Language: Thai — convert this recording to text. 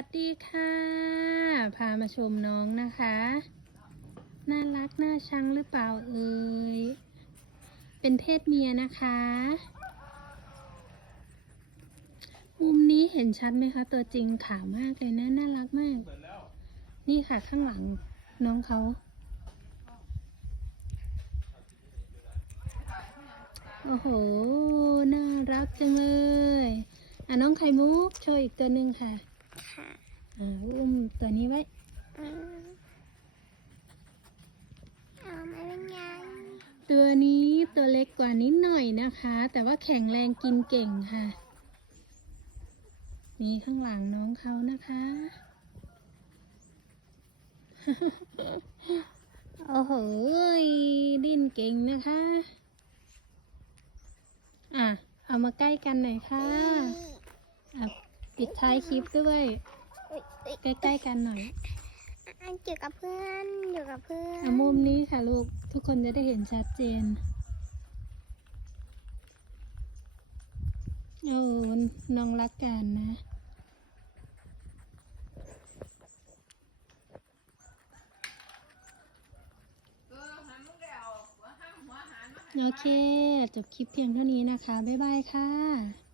วัสดีค่ะ พามาชมน้องนะคะ น่ารักน่าชังหรือเปล่าเอ่ย เป็นเพศเมียนะคะ มุมนี้เห็นชัดไหมคะ ตัวจริงขาวมากเลยนะ น่ารักมาก นี่ค่ะข้างหลังน้องเขาโอ้โห น่ารักจังเลย อะน้องไข่มุกโชว์อีกตัวหนึ่งค่ะ ค่ะอ่าอุ้มตัวนี้ไว้อืมเอามาเป็นไงตัวนี้ตัวเล็กกว่านิดหน่อยนะคะ แต่ว่าแข็งแรงกินเก่งค่ะ นี่ข้างหลังน้องเขานะคะ โอ้โหดิ้นเก่งนะคะ อะ เอามาใกล้กันหน่อยค่ะอะ ปิดท้ายคลิปด้วย ใกล้ๆกันหน่อยอันอยู่กับเพื่อนอยู่กับเพื่อนเอามุมนี้ค่ะลูก ทุกคนจะได้เห็นชัดเจนโอ้น้องรักกันนะโอเค จบคลิปเพียงเท่านี้นะคะ บ๊ายบายค่ะ